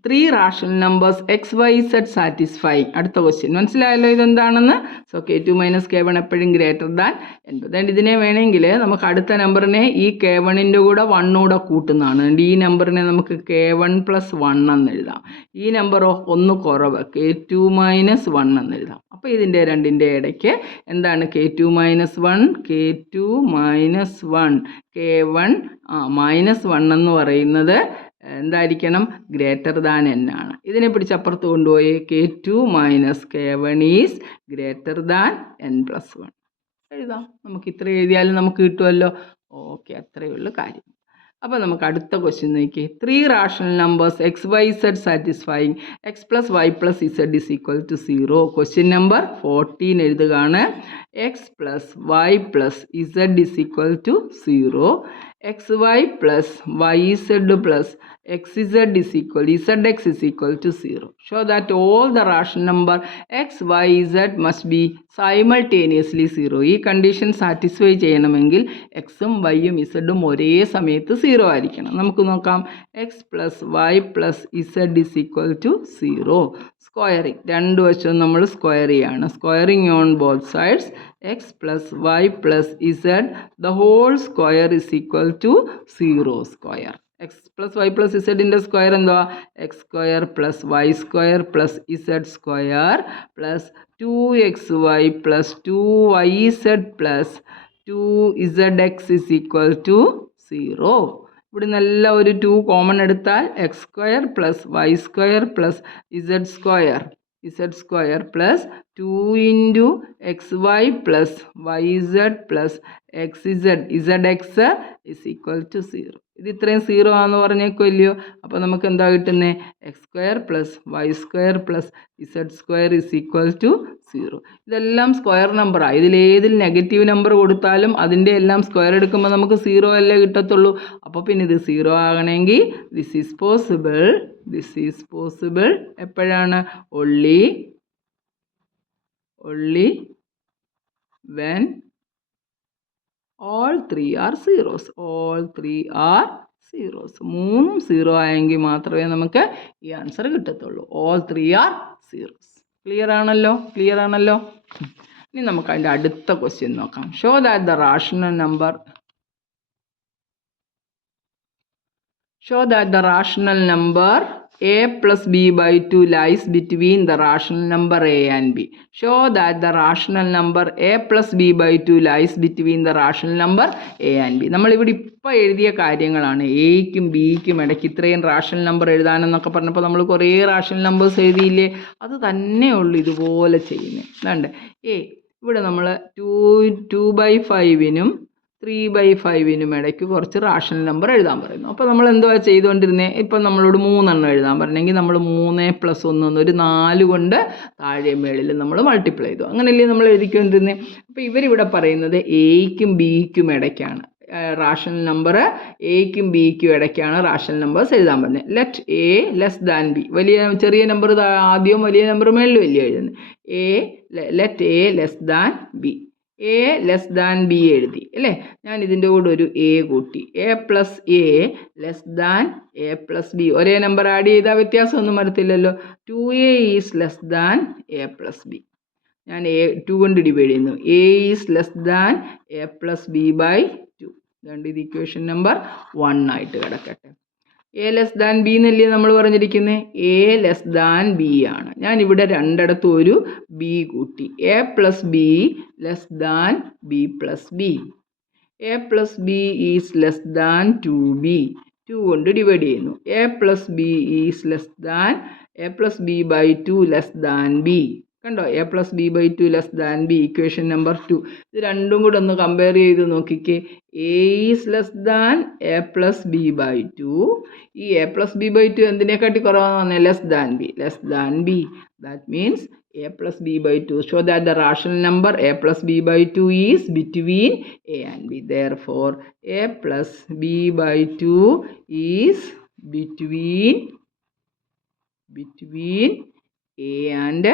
3 rational numbers x, y, z satisfying. അടുത്ത ക്വസ്റ്റ്യൻ മനസ്സിലായല്ലോ ഇതെന്താണെന്ന്. സോ K2 മൈനസ് K1 എപ്പോഴും ഗ്രേറ്റർ ദാൻ n. അതുകൊണ്ട് ഇതിനെ വേണമെങ്കിൽ നമുക്ക് അടുത്ത നമ്പറിനെ ഈ K1-ൻ്റെ കൂടെ 1 കൂടെ കൂട്ടുന്നതാണ്. ഈ നമ്പറിനെ നമുക്ക് K1 പ്ലസ് 1 എന്ന് എഴുതാം. ഈ നമ്പറോ ഒന്ന് കുറവ്, K2 മൈനസ് 1 എന്ന് എഴുതാം. അപ്പോൾ ഇതിൻ്റെ രണ്ടിൻ്റെ ഇടയ്ക്ക് എന്താണ് K2 minus 1, K2 minus 1, K1 minus 1 എന്ന് പറയുന്നത് എന്തായിരിക്കണം? ഗ്രേറ്റർ ദാൻ n ആണ്. ഇതിനെ പിടിച്ചപ്പുറത്ത് കൊണ്ടുപോയി K2 minus K1 is greater than n plus 1 എഴുതാം. നമുക്ക് ഇത്ര എഴുതിയാലും നമുക്ക് കിട്ടുമല്ലോ. ഓക്കെ, അത്രയേ ഉള്ളൂ കാര്യം. അപ്പോൾ നമുക്ക് അടുത്ത ക്വസ്റ്റ്യൻ നോക്കിയേ. 3 rational numbers x, y, z satisfying x plus y plus z is equal to 0. Question number 14 എഴുതുകയാണ്. X plus y plus z is equal to 0. X y plus y z plus xz is equal, zx is equal to 0. Show that all the rational number x, y, z must be simultaneously 0. ഈ condition satisfy ചെയ്യണമെങ്കിൽ എക്സും വൈയും ഇസഡും ഒരേ സമയത്ത് 0 ആയിരിക്കണം. നമുക്ക് നോക്കാം. X plus y plus z is equal to 0. Squaring, രണ്ട് വശവും നമ്മൾ സ്ക്വയർ ചെയ്യാണ്. Squaring on both sides. X plus y plus z the whole square is equal to 0 square. X plus y plus ഇസഡിൻ്റെ സ്ക്വയർ എന്തുവാ? X square plus y square plus z square plus 2xy plus 2yz plus 2zx is equal to 0. ഇവിടെ നല്ല ഒരു 2 common എടുത്താൽ x square plus y square plus z square plus 2 into x y plus y z plus zx is equal to 0. ഇത് ഇത്രയും 0 ആണെന്ന് പറഞ്ഞേക്കോ ഇല്ലയോ? അപ്പോൾ നമുക്ക് എന്താ കിട്ടുന്നത്? X square plus y square plus z square is equal to 0. ഇതെല്ലാം square നമ്പറാണ്. ഇതിലേതിൽ നെഗറ്റീവ് നമ്പർ കൊടുത്താലും അതിൻ്റെ എല്ലാം സ്ക്വയർ എടുക്കുമ്പോൾ നമുക്ക് 0 അല്ലേ കിട്ടത്തുള്ളൂ. അപ്പോൾ പിന്നെ ഇത് 0 ആകണമെങ്കിൽ ദിസ് ഈസ് പോസിബിൾ എപ്പോഴാണ്? only when all 3 are zeros. മൂന്നും 0 ആയെങ്കിൽ മാത്രമേ നമുക്ക് ഈ ആൻസർ കിട്ടത്തുള്ളൂ. all 3 are zeros. ക്ലിയർ ആണല്ലോ? ഇനി നമുക്ക് അതിൻ്റെ അടുത്ത ക്വസ്റ്റ്യൻ നോക്കാം. Show that the rational number a plus b by 2 lies between the rational number a and b. Show that the rational number a plus b by 2 lies between the rational number a and b. നമ്മളിവിടെ ഇപ്പോൾ എഴുതിയ കാര്യങ്ങളാണ്. എയ്ക്കും ബിക്കും ഇടയ്ക്ക് ഇത്രയും rational number എഴുതാനെന്നൊക്കെ പറഞ്ഞപ്പോൾ നമ്മൾ കുറേ rational numbers എഴുതിയില്ലേ? അത് തന്നെയുള്ളൂ ഇതുപോലെ ചെയ്യുന്നത്. അതുകൊണ്ട് ഇവിടെ നമ്മൾ 2/5-നും 3/5-നും ഇടയ്ക്ക് കുറച്ച് റാഷണൽ നമ്പർ എഴുതാൻ പറയുന്നു. അപ്പോൾ നമ്മൾ എന്തുവാ ചെയ്തുകൊണ്ടിരുന്നത്? ഇപ്പം നമ്മളോട് 3 എണ്ണം എഴുതാൻ പറഞ്ഞെങ്കിൽ നമ്മൾ 3 + 1 ഒരു 4 കൊണ്ട് താഴെ മേളിൽ നമ്മൾ മൾട്ടിപ്ലൈ ചെയ്തു. അങ്ങനെയല്ലേ നമ്മൾ എഴുതിക്കൊണ്ടിരുന്നത്? അപ്പോൾ ഇവരിവിടെ പറയുന്നത് എയ്ക്കും ബിക്കും ഇടയ്ക്കാണ് റാഷണൽ നമ്പർ. എയ്ക്കും ബിക്കും ഇടയ്ക്കാണ് റാഷണൽ നമ്പേഴ്സ് എഴുതാൻ പറഞ്ഞത്. Let a less than b. ചെറിയ നമ്പർ ആദ്യവും വലിയ നമ്പർ മേളിലും വലിയ എഴുതുന്നത്. Let a less than b. A less than b എഴുതി അല്ലേ? ഞാൻ ഇതിൻ്റെ കൂടെ ഒരു എ കൂട്ടി. A plus a less than a plus b. ഒരേ നമ്പർ ആഡ് ചെയ്താൽ വ്യത്യാസമൊന്നും വരത്തില്ലല്ലോ. 2a is less than a plus b. ഞാൻ 2 കൊണ്ട് ഡിവൈഡ് ചെയ്യുന്നു. A is less than a plus b by 2. അതുകൊണ്ട് ഇത് ഇക്വേഷൻ നമ്പർ 1 ആയിട്ട് കിടക്കട്ടെ. എ ലെസ് ദാൻ ബി എന്നല്ലേ നമ്മൾ പറഞ്ഞിരിക്കുന്നത്? എ ലെസ് ദാൻ ബി ആണ്. ഞാനിവിടെ രണ്ടിടത്തും ഒരു ബി കൂട്ടി. A plus b less than b plus b. A plus b is less than 2b. 2 കൊണ്ട് ഡിവൈഡ് ചെയ്യുന്നു. A plus b is less than a plus b by 2 less than b. കണ്ടോ, a plus b by two less than b, equation number 2. ഇത് രണ്ടും കൂടെ ഒന്ന് compare ചെയ്ത് നോക്കിക്കേ. A is less than a plus b by two. ഈ a plus b by to എന്തിനെക്കാട്ടി കുറവാണ്? Less than B. Less than B, that means a plus b by 2. Show that the rational number a plus b by 2 is between a and b. Therefore, a plus b by 2 is between a and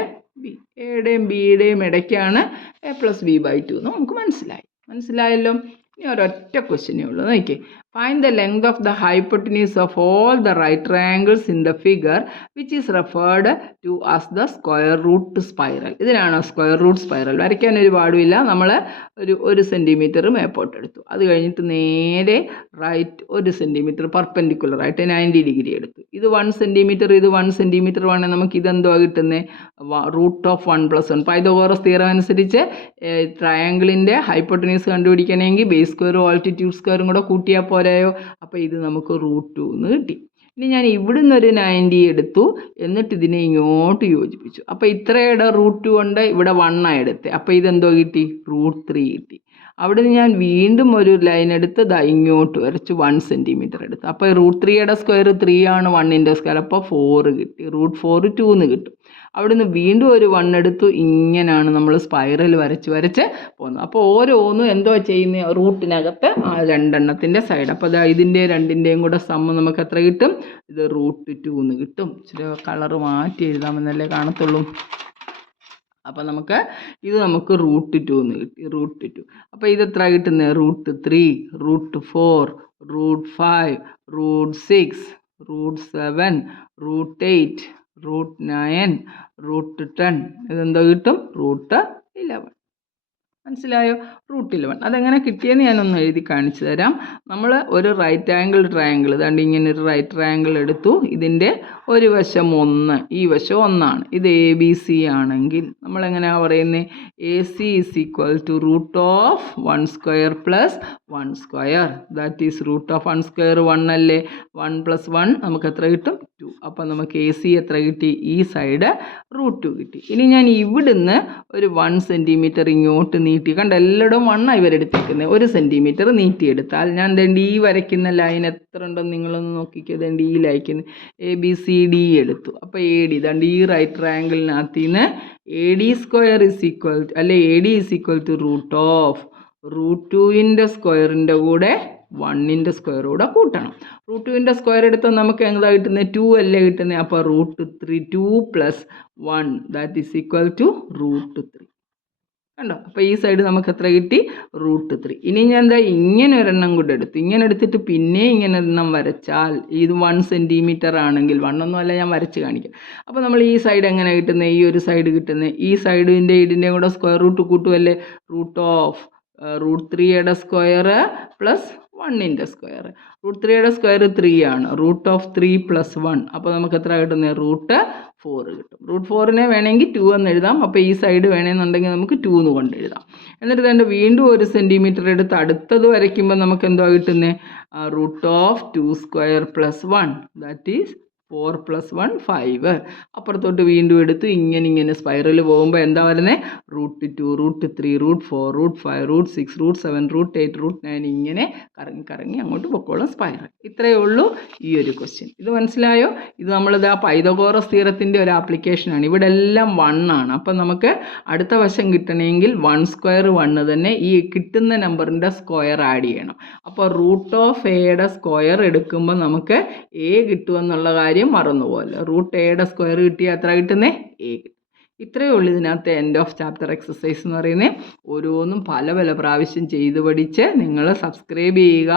b. എയുടെയും ബിയുടെയും ഇടയ്ക്കാണ് A plus b by 2 എന്ന് നമുക്ക് മനസ്സിലായല്ലോ. ഇനി ഒരൊറ്റ ക്വസ്റ്റ്യനേ ഉള്ളൂ. നോക്കിയേ, find the length of the hypotenuse of all the right triangles in the figure which is referred to as the square root spiral. ഇതിനാണ് സ്ക്വയർ റൂട്ട് സ്പൈറൽ. വരയ്ക്കാനൊരു പാടുമില്ല. നമ്മൾ ഒരു സെൻറ്റിമീറ്റർ മേപ്പോട്ട് എടുത്തു. അത് കഴിഞ്ഞിട്ട് നേരെ റൈറ്റ് 1 സെൻറ്റിമീറ്റർ പെർപെൻഡിക്കുലർ ആയിട്ട് 90 ഡിഗ്രി എടുത്തു. ഇത് 1 സെൻറ്റിമീറ്റർ, ഇത് 1 സെൻറ്റിമീറ്റർ വേണേൽ നമുക്ക് ഇതെന്തുവാ കിട്ടുന്നത്? Root of 1 + 1. പൈതഗോറസ് തിയറം അനുസരിച്ച് ട്രയാങ്കിളിൻ്റെ ഹൈപ്പോട്ടനീസ് കണ്ടുപിടിക്കണമെങ്കിൽ ബേസ് സ്ക്വയറും ആൾട്ടിറ്റ്യൂഡ് സ്ക്വയറും കൂടെ കൂട്ടിയാൽ പോരായോ? അപ്പോൾ ഇത് നമുക്ക് √2 എന്ന് കിട്ടി. ഇനി ഞാൻ ഇവിടുന്ന് ഒരു 90 എടുത്തു, എന്നിട്ട് ഇതിനെ ഇങ്ങോട്ട് യോജിപ്പിച്ചു. അപ്പോൾ ഇത്രയുടെ √2 കൊണ്ട് ഇവിടെ 1 എടുത്തേ. അപ്പോൾ ഇതെന്തോ കിട്ടി? √3 കിട്ടി. അവിടുന്ന് ഞാൻ വീണ്ടും ഒരു ലൈൻ എടുത്ത് ഇങ്ങോട്ട് വരച്ചു 1 സെൻറ്റിമീറ്റർ എടുത്തു. അപ്പോൾ √3യുടെ സ്ക്വയർ 3 ആണ്, 1ൻ്റെ സ്ക്വയർ. അപ്പോൾ 4 കിട്ടി. √4 2 എന്ന് കിട്ടും. അവിടുന്ന് വീണ്ടും ഒരു 1 എടുത്തു. ഇങ്ങനെയാണ് നമ്മൾ സ്പൈറൽ വരച്ച് പോകുന്നത്. അപ്പോൾ ഓരോന്നും എന്തോ ചെയ്യുന്ന റൂട്ടിനകത്ത് ആ രണ്ടെണ്ണത്തിൻ്റെ സൈഡ്. അപ്പോൾ ഇതിൻ്റെ രണ്ടിൻ്റെയും കൂടെ സമ്മ് നമുക്ക് എത്ര കിട്ടും? ഇത് √2 എന്ന് കിട്ടും. ഇച്ചിരി കളറ് മാറ്റി എഴുതാമെന്നല്ലേ കാണത്തുള്ളൂ. അപ്പോൾ ഇത് നമുക്ക് √2 എന്ന് കിട്ടി. √2. അപ്പോൾ ഇതെത്ര കിട്ടുന്നത്? √3, √4, √5, √6, √7, √8, √9, √10. ഇതെന്തോ കിട്ടും? √11. മനസ്സിലായോ? √11. അതെങ്ങനെ കിട്ടിയെന്ന് ഞാനൊന്ന് എഴുതി കാണിച്ചു തരാം. നമ്മൾ ഒരു റൈറ്റ് ആംഗിൾ ട്രയാങ്കിൾ, ഇതാണ്ട് ഇങ്ങനെ ഒരു റൈറ്റ് ട്രയാങ്കിൾ എടുത്തു. ഇതിൻ്റെ ഒരു വശം 1, ഈ വശം 1 ആണ്. ഇത് ABC ആണെങ്കിൽ നമ്മളെങ്ങനെയാണ് പറയുന്നത്? AC is equal to √1² + 1². That is √1² 1 അല്ലേ? 1 + 1 നമുക്ക് എത്ര കിട്ടും? 2. അപ്പോൾ നമുക്ക് AC എത്ര കിട്ടി? ഈ സൈഡ് √2 കിട്ടി. ഇനി ഞാൻ ഇവിടുന്ന് ഒരു 1 സെൻറ്റിമീറ്റർ ഇങ്ങോട്ട് നീട്ടി. കണ്ട, എല്ലായിടവും 1 ഇവരെടുത്തേക്കുന്നത്. 1 സെൻറ്റിമീറ്റർ നീട്ടിയെടുത്താൽ ഞാൻ ദണ്ട് ഈ വരയ്ക്കുന്ന ലൈൻ എത്ര ഉണ്ടെന്ന് നിങ്ങളൊന്ന് നോക്കിക്കുക. ദണ്ട് ഈ ലൈക്കിന് ABCD എടുത്തു. അപ്പോൾ AD, ദണ്ട് ഈ റൈറ്റ് ട്രയാങ്കിളിനകത്ത് നിന്ന് AD² is equal to, അല്ലെ, AD is equal to √2ൻ്റെ സ്ക്വയറിൻ്റെ കൂടെ 1ൻ്റെ സ്ക്വയർ കൂടെ കൂട്ടണം. √2ൻ്റെ സ്ക്വയർ എടുത്താൽ നമുക്ക് എന്താ കിട്ടുന്നത്? 2 അല്ലേ കിട്ടുന്നത്? അപ്പോൾ √3, 2 + 1 ദാറ്റ് ഈസ് ഈക്വൽ ടു √3. കണ്ടോ? അപ്പോൾ ഈ സൈഡ് നമുക്ക് എത്ര കിട്ടി? √3. ഇനി ഞാൻ ഇങ്ങനെ ഒരെണ്ണം കൂടെ എടുത്തു. ഇങ്ങനെ എടുത്തിട്ട് പിന്നെ ഇങ്ങനെ ഒരെണ്ണം വരച്ചാൽ ഇത് 1 സെൻറ്റിമീറ്റർ ആണെങ്കിൽ, 1 ഒന്നുമല്ല, ഞാൻ വരച്ച് കാണിക്കാം. അപ്പോൾ നമ്മൾ ഈ സൈഡ് എങ്ങനെ കിട്ടുന്നത്? ഈ ഒരു സൈഡ് കിട്ടുന്നത് ഈ സൈഡിൻ്റെ ഇതിൻ്റെ കൂടെ സ്ക്വയർ റൂട്ട് കൂട്ടുമല്ലേ? √3യുടെ സ്ക്വയർ + 1ൻ്റെ സ്ക്വയർ. √3യുടെ സ്ക്വയർ 3 ആണ്. √3 + 1. അപ്പോൾ നമുക്ക് എത്ര കിട്ടുന്നത്? √4 കിട്ടും. √4നെ വേണമെങ്കിൽ 2 എന്ന് എഴുതാം. അപ്പോൾ ഈ സൈഡ് വേണമെന്നുണ്ടെങ്കിൽ നമുക്ക് 2 എന്ന് കൊണ്ട് എഴുതാം. എന്നിട്ട് തന്നെ വീണ്ടും 1 സെൻറ്റിമീറ്റർ എടുത്ത് അടുത്തത് വരയ്ക്കുമ്പോൾ നമുക്ക് എന്തോ കിട്ടുന്നത്? √2² + 1 ദാറ്റ് ഈസ് 4 + 1 5. അപ്പുറത്തോട്ട് വീണ്ടും എടുത്തു. ഇങ്ങനെ സ്പൈറൽ പോകുമ്പോൾ എന്താ വരുന്നത്? √2, √3, √4, √5, √6, √7, √8, √9 ഇങ്ങനെ കറങ്ങി അങ്ങോട്ട് പൊക്കോളും സ്പൈറൽ. ഇത്രയേ ഉള്ളൂ ഈ ഒരു ക്വസ്റ്റ്യൻ. ഇത് മനസ്സിലായോ? ഇത് നമ്മളിത് പൈതഗോറസ് തിയറത്തിൻ്റെ ഒരു ആപ്ലിക്കേഷനാണ്. ഇവിടെ എല്ലാം 1 ആണ്. അപ്പം നമുക്ക് അടുത്ത വശം കിട്ടണമെങ്കിൽ 1² 1 തന്നെ, ഈ കിട്ടുന്ന നമ്പറിൻ്റെ സ്ക്വയർ ആഡ് ചെയ്യണം. അപ്പോൾ √Aയുടെ സ്ക്വയർ എടുക്കുമ്പോൾ നമുക്ക് A കിട്ടുമെന്നുള്ള കാര്യം മറന്നുപോലെ. √Aയുടെ സ്ക്വയർ കിട്ടിയാൽ എത്ര കിട്ടുന്നത്? A കിട്ടും. ഇത്രയേ ഉള്ളൂ ഇതിനകത്ത് എൻഡ് ഓഫ് ചാപ്റ്റർ എക്സസൈസ് എന്ന് പറയുന്നത്. ഓരോന്നും പല പ്രാവശ്യം ചെയ്ത് പഠിച്ച് നിങ്ങൾ സബ്സ്ക്രൈബ് ചെയ്യുക,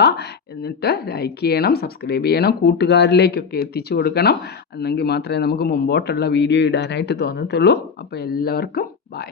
എന്നിട്ട് ലൈക്ക് ചെയ്യണം, സബ്സ്ക്രൈബ് ചെയ്യണം, കൂട്ടുകാരിലേക്കൊക്കെ എത്തിച്ചു കൊടുക്കണം. എന്നെങ്കിൽ മാത്രമേ നമുക്ക് മുമ്പോട്ടുള്ള വീഡിയോ ഇടാനായിട്ട് തോന്നത്തുള്ളൂ. അപ്പോൾ എല്ലാവർക്കും ബൈ.